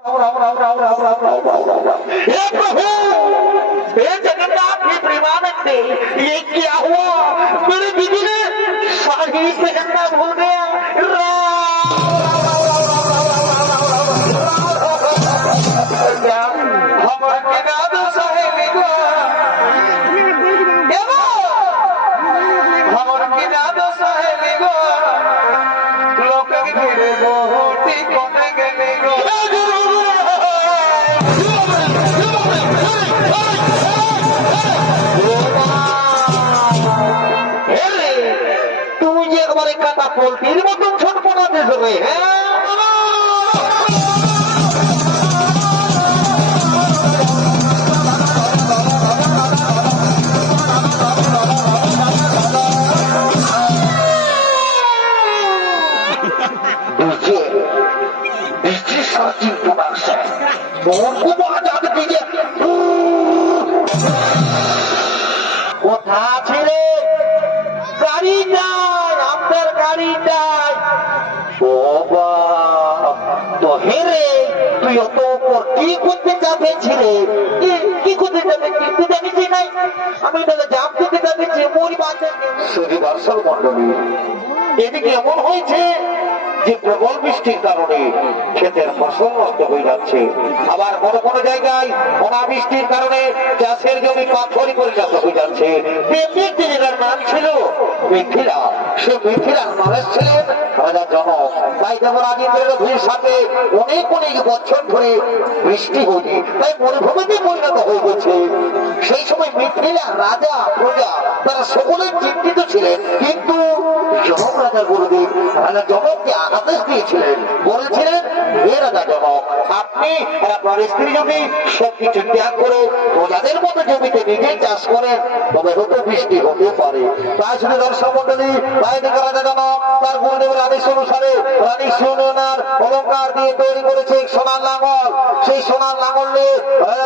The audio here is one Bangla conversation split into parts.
हे प्रभु हे जगन्नाथ हे प्रेमानंद ये क्या हुआ, मेरे बिजली ने से पहनना भूल কাটা পোলট্রির মতন ছোট পোনা দেশ হ্যাঁ। আমি মরি শুধু দর্শক মন্ডলী এদিকে এমন হয়েছে প্রবল বৃষ্টির কারণে ক্ষেতের ফসল নষ্ট হয়ে যাচ্ছে। আবার জায়গায় অনাবৃষ্টির কারণে চাষের জমি পাথরি পরিণত হয়ে যাচ্ছে। জেলার ছিল সে মানুষ ছিলেন রাজা জনক। তাই যেমন সাথে অনেক অনেক বছর ধরে বৃষ্টি হয়নি, তাই মরুভূমিতে পরিণত হয়ে গেছে। সেই সময় মিথিলা রাজা, প্রজা, তারা সকলেই চিন্তিত ছিলেন। কিন্তু জনক রাজা গুরুদেব, রাজা জনককে আদেশ দিয়েছিলেন। বলেছিলেন, হে রাজা জনক, আপনি আপনার স্ত্রী যদি সবকিছু ত্যাগ করে প্রজাদের মতো জমিতে নিজে চাষ করেন। তবে হয়তো বৃষ্টি হতে পারে। তাই শুধু দর্শক রাজা জনক তার গুরুদেবের আদেশ অনুসারে রানী সুননার অলঙ্কার দিয়ে তৈরি করেছে সোনার লাঙল। সেই সোনার লাঙল নিয়ে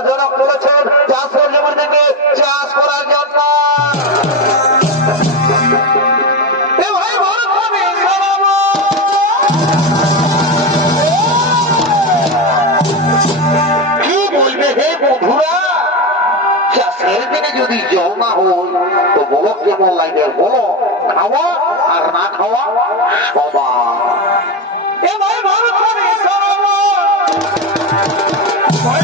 জনক বলেছেন, চাষ করে জমি থেকে চাষ করার জন্য যদি জল না হয় তো বলো কেমন লাগে বলো খাওয়া আর না খাওয়া ভারত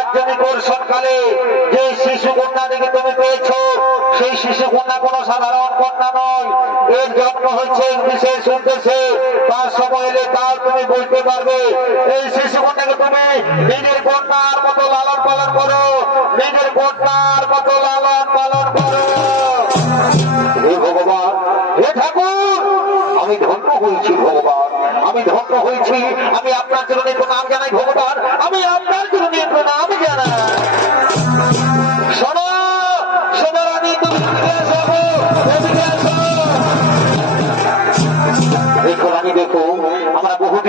জনক আজ যে শিশু কন্যা থেকে তুমি পেয়েছ, সেই শিশু কন্যা কোন সাধারণ কন্যা নয়। এর জন্ম হচ্ছে বিশেষ উদ্দেশ্যে তার সময় এলে তার তুমি বলতে পারবে। এই শিশু কন্যাকে তুমি নিজের কন্যার মতো লালন পালন করো, নিজের কন্যার মতো লালন পালন করো। ভগবান, হে ঠাকুর, আমি ধন্য হয়েছি ভগবান। আমি ধন্য হয়েছি। আমি আপনার জন্য প্রণাম জানাই ভগবান। আমি আপনার জন্য প্রণাম জানাই।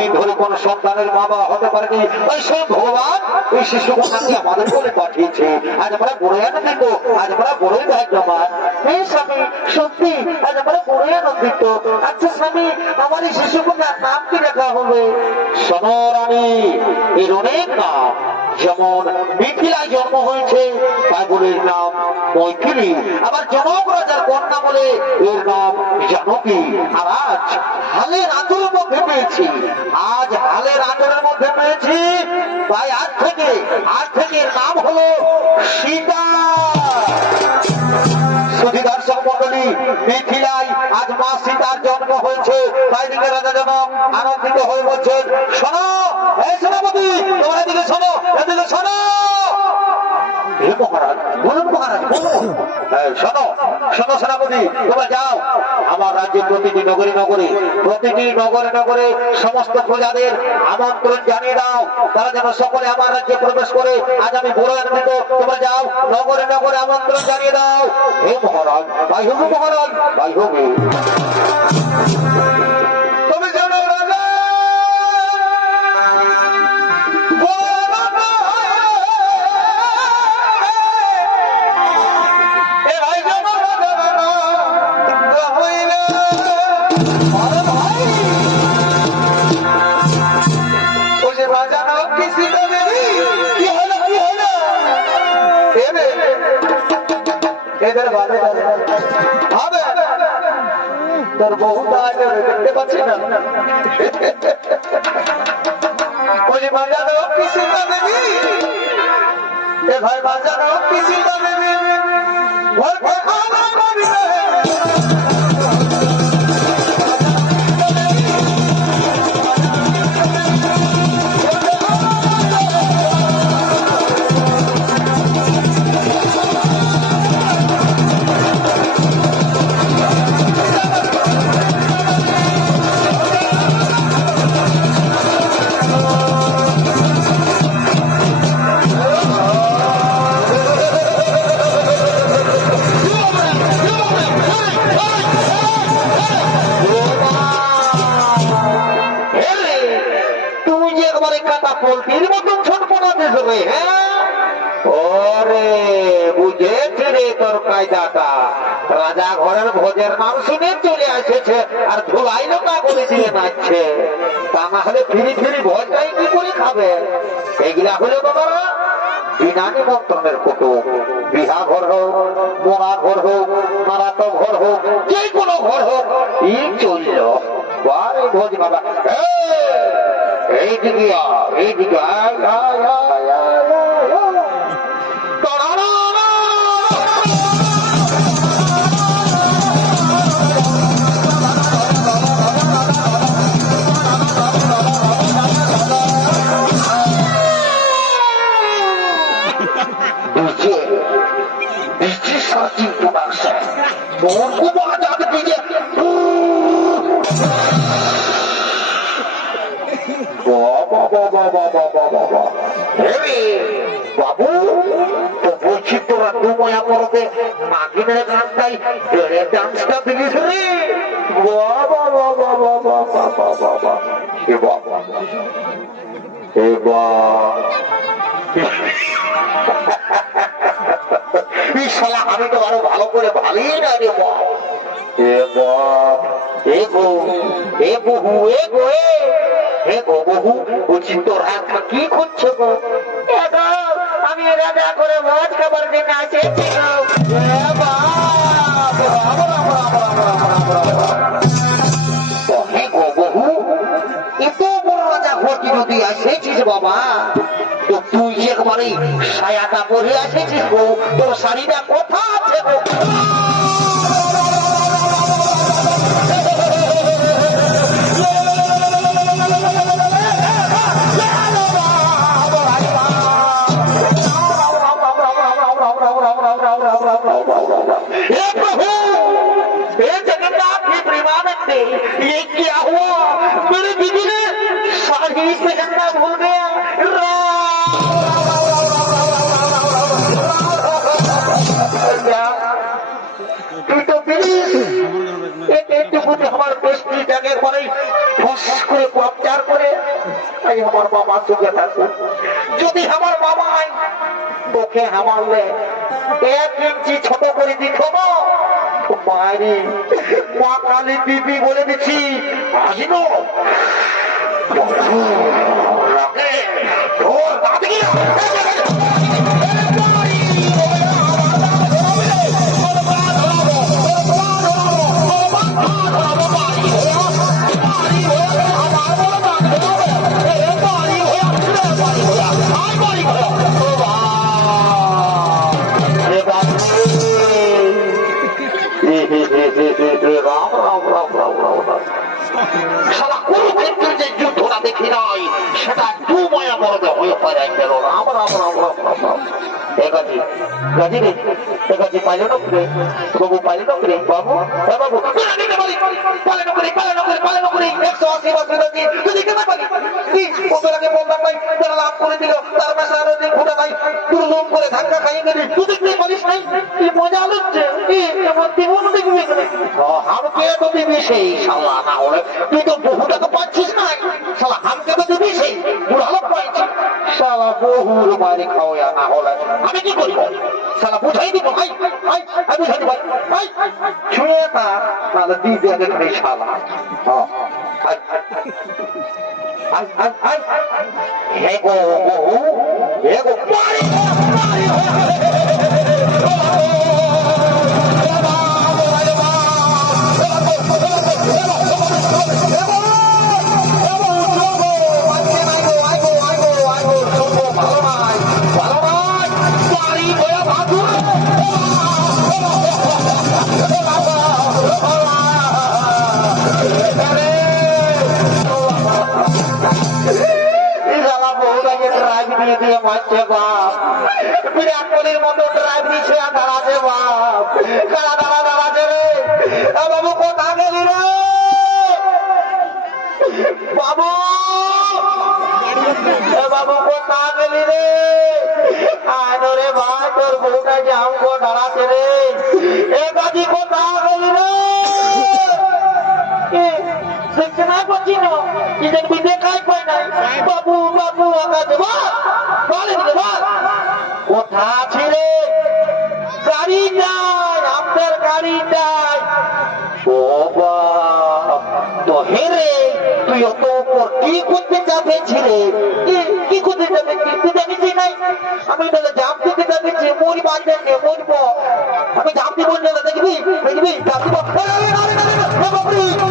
বহুদিন ধরে কোন সন্তানের বাবা হতে পারেনি। ওই সব ভগবান ওই শিশু কন্যাকে আমাদের বলে পাঠিয়েছে। আজ আমরা বড়ই আনন্দিত, আজ আমরা বড়ই ভাগ্যবান। স্বামী, সত্যি, আজ আমরা আচ্ছা স্বামী, আমার এই শিশু কন্যার নাম কি রাখা হবে? শোনো রানী এর অনেক নাম। যেমন মিথিলায় জন্ম হয়েছে এর নাম মৈথিলী। আবার জনক রাজার কন্যা বলে এর নাম জানকী। আর আজ হালের আঁচলের মধ্যে পেয়েছি। আজ হালের আঁচলের মধ্যে পেয়েছি, তাই আজ থেকে আজ থেকে নাম হলো সীতা। দর্শক দিকে আনন্দিত হয়ে বলছেন, শোনো এই তোমার এদিকে শোনো এদিকে শোনো হে মহারাজ হ্যাঁ, প্রতিটি নগরী নগরে প্রতিটি নগরে নগরে সমস্ত প্রজাদের আমন্ত্রণ জানিয়ে দাও তারা যেন সকলে আমার রাজ্যে প্রবেশ করে আজ আমি বড় আনন্দিত তোমরা যাও নগরে নগরে আমন্ত্রণ জানিয়ে দাও হে মহারাজ ভাই হবে মহারাজ ভাই হবে তোর বহুটা আগে দেখতে পাচ্ছি না। যে বাজানো দেবে ভাই বাজানো দেবে তা না ফিরি ফিরি ভয়টাই কি করে খাবে? এগুলা হলে বাবারা বিনা নিমন্ত্রণের বিহা ঘর হোক ঘর হোক ঘর হোক যে কোনো ঘর হোক ই ভোজ আয়, আয়, আয়, বাবা বাবা বাবা বাবা বাবা বাবু তো বলছি তোরা দুময়া করতে মাগিনের গানটাই বেড়ে ডান্সটা দিলিস রে বাবা বাবা বাবা বাবা বাবা এ বাবা এবার শালা আমি তো আরও ভালো করে ভালোই না রে মা এ বাপ এ গো এ বহু এ গো এ হে গো বহু বলছি তোর হাত কি খুঁজছে গো আমি রাজা করে মাছ খাবার জন্য আছে গো। রাম এসেছিস বাবা তো তুই একবারে সায়াটা পরে এসেছিস গো তোর শাড়িটা কোথা আছে গো हे प्रभु हे जगन्नाथ हे प्रेमानंद ये क्या हुआ मेरे बीबी ने এই সেখানটা বলবে আমার গোষ্ঠী জাগে পরে করে করে আমার বাবা চোখে থাকবে যদি আমার বাবাই ওকে হামালে এক ইঞ্চি ছোট করে দিত না মায়েরি মা কালী বিবি বলে দিচ্ছি আসিব রাখে। সারা কোন ক্ষেত্রে যে যুদ্ধটা দেখি নাই, সেটা দু মায়া মরদে হয়ে পারাই গেল রাম রাম রাম রাম রাম রাম। একাজি গাজি রে একাজি পাইলে নকরে বাবু পাইলে নকরে বাবু বাবু। আশি বছর আগে তুই দিতে পারি ওদেরকে বললাম নাই তারা লাভ করে দিল, তার পাশে আরও যে ঘুরে নাই তুই লোম করে ধাক্কা খাইয়ে গেলি তুই দেখতে পারিস নাই? কি মজা লুচ্ছে আমার জীবন দেখবি? হামকে তো দিবি সেই শালা? না হলে তুই তো বহু টাকা পাচ্ছিস না শালা হামকে তো দিবি সেই? বুড়া লোক পাইছি। শালা বহুর মারি খাওয়া, না হলে আমি কি করি শালা, বুঝাই দিব, ভাই ভাই, আমি বুঝাই দিব, ভাই ছুঁয়ে তা তাহলে দেখবে শালা। হ্যাঁ Ego, ego, ego, ego. I. হে গো বহু হে গো মারি মারি বিরাট কোহলির মতো ড্রাইভ দিচ্ছে দাঁড়াতে বাপ দাঁড়া দাঁড়া দাঁড়াতে রে বাবু কোথা গেলি রে বাবু বাবু কোথা গেলি রে আনো রে ভাই তোর বউটা জাম কো দাঁড়াতে রে এ গাজি কোথা গেলি রে এ, দেখতে না পাচ্ছি না নিজের বিদে খাই পাই নাই বাবু বাবু আকাশে বাপ কোথা ছেড়ে গাড়ি নাই আপনার গাড়ি নাই হেরে, তুই অত উপর কি করতে যাবে ছেলে কি করতে যাবে কিনতে যাবে যে নাই আমি তাহলে জাম দিতে যাবে যে মরি বাঁধবে যে মরব। আমি জাম দিব না, দেখবি? দেখবি? জাম দিব।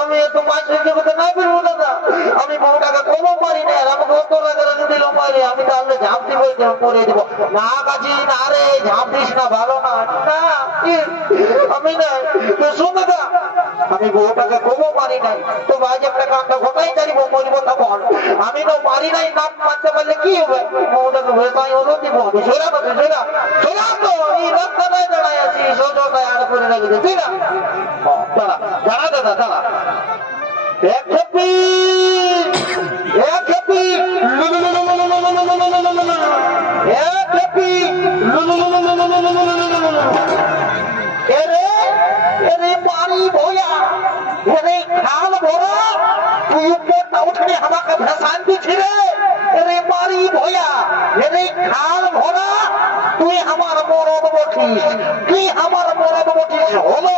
আমি এত মাছ কথা না ফিরবো, দাদা। আমি বউটাকে কোনো পারি না আমাকে অত রাগারাগি দিল পারে আমি তাহলে ঝাঁপ দিব করে দিব। না কাছি না রে ঝাঁপ দিস না, ভালো না। আমি না, তো শোন দাদা, আমি বউটাকে কোনো পারি নাই। তো ভাই একটা কান্না ঘটাই চাইব মরিব তখন, আমি তো পারি নাই, নাম মানতে পারলে কি হবে? বউটাকে ভয় পাই হলো দিব আমি সোরা সোরা সোরা তো, এই রাস্তা নাই দাঁড়া করে রেখেছি তুই না দাঁড়া দাঁড়া দাদা দাঁড়া এক খেপি এক খেপি ভেসান দিছি রে এরে পানি ভোয়া এরে খাল ভরা তুই আমার মরদ বটিস তুই আমার মরদ বটিস হলো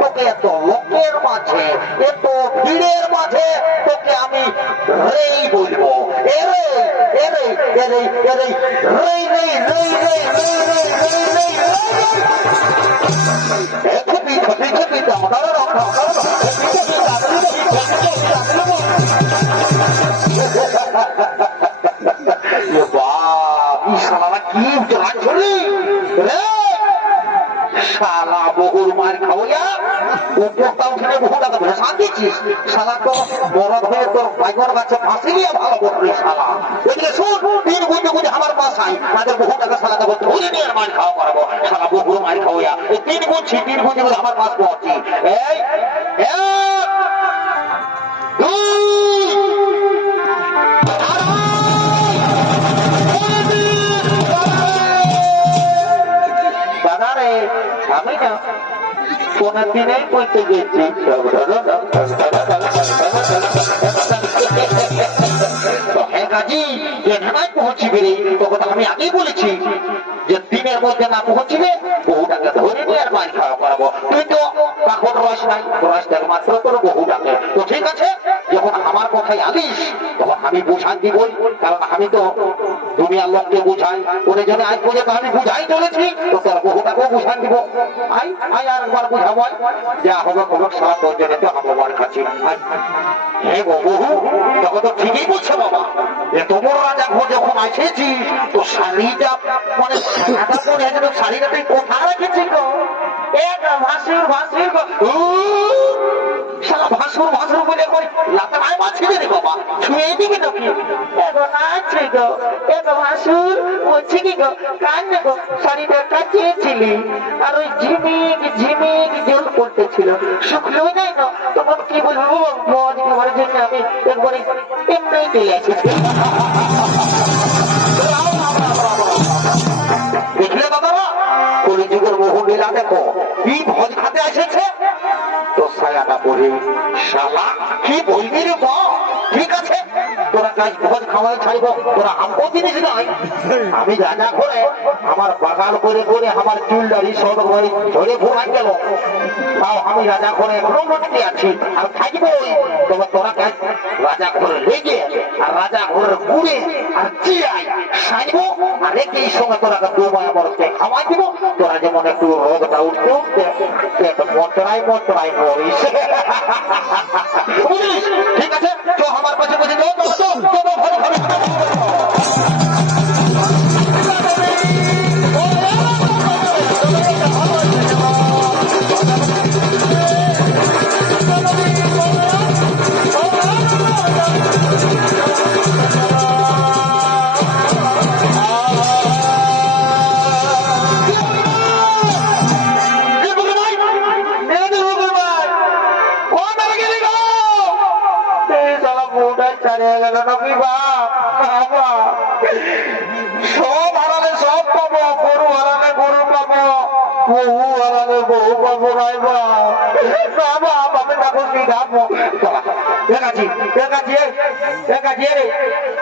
তোকে এত লোকের মাঝে এত ভিড়ের মাঝে তোকে আমি রেই বলব এরে এরে এরে এরে রেই রেই রেই রেই রেই রেই রেই রেই উপরটা উঠে দিচ্ছিস। শালা তো বড় হয়ে তোর বাইকর গাছে ফাঁসি নিয়ে ভালো করবি শালা। এদিকে শুন তিন গুঁজে গুঁজে আমার বাসায় তাদের বহুটাকে শালাকে ধরে নিয়ে আর মার খাওয়া করাবো। শালা বহু মার খাওয়া। এই তিন গুছি তিন গুঁজে আমার পাশ পড়ছি। এই এক, দিনেই করতে গেছি পৌঁছিবে রে তখন আমি আগেই বলেছি যে দিনের মধ্যে না পৌঁছিবে বহুটাকে ধরে নিয়ে আর মার খাওয়া করাবো। তুমি তো দেখ আনিস, তখন তো দুনিয়ার লোককে বুঝাই। ওরে জন্য আজ পর্যন্ত আমি বুঝাই চলেছি, তো তোর বহুটাকেও বুঝান দিব। আই আই, আর একবার বুঝাবো যা হবে কোনো সারা তোর তো আমার কাছে। হে বহু, তখন তো ঠিকই বলছে বাবা এত বড় যখন আসেছি তো শাড়িটা মানে শাড়িটা তুই কোথায় রেখেছি গো? এক ভাসুর ভাসুর শালা বলে কই লাতে আয় মাছি রে বাবা। ছুঁয়ে দিবি নাকি এগো নাচে গো কি গো কান্নে গো, শাড়িটা কাচিয়েছিলি। আর ওই ঝিমিক ঝিমিক জল পড়তেছিল শুকলোই নাই না তখন কি বলব? খাবার জন্য আমি একবারে এমনি চলে এসেছি। কি ভোজ খাতে এসেছে? তো সায়াটা পরে শালা কি বলবি রে মা ঠিক আছে? তোরা কাজ ভোজ খাওয়াই ছাড়ব, তোরা আমকো জিনিস নয়। আমি রাজা করে আমার বাগান করে করে আমার চুল দাড়ি সব ধরে ঘুমাই গেল। তাও আমি রাজা করে এখনও লটকে আছি, আর থাকবোই তবে তোরা কাজ রাজা করে লেগে আর রাজা ঘরের গুড়ে আর চিয়াই সাইবো, আর একই সঙ্গে তোরা দুবাই বরফে খাওয়াই দিব। তোরা যেমন একটু রোগটা উঠতে পেট মটরাই মটরাই মরিস। ঠিক আছে? তো আমার পাশে পাশে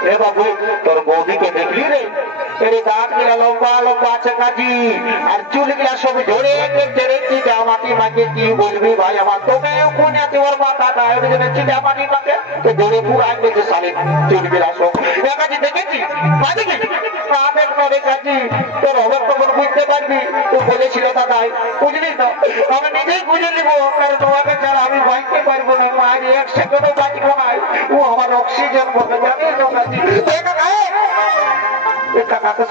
रे बाबू तोर गोदी के देख ली रही বুঝতে পারবি তো বলেছিল দাদাই বুঝলি তো আমি নিজেই বুঝে নিবো তোমাকে ছাড়া আমি বাঁচতে পারব না মায়ের এক সেকেন্ডও বাঁচবো না ও আমার অক্সিজেন বলে জানিস তো কাজি কাকে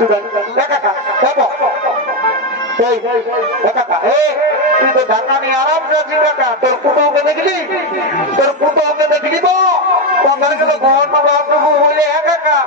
তুই তো ঢাকা আরাম যাচ্ছি কাকা, তোর কুটুকে দেখলি? তোর কুটুকে দেখলি তো? পনেরো কিলো ঘর বাবা বলে একা কাকা।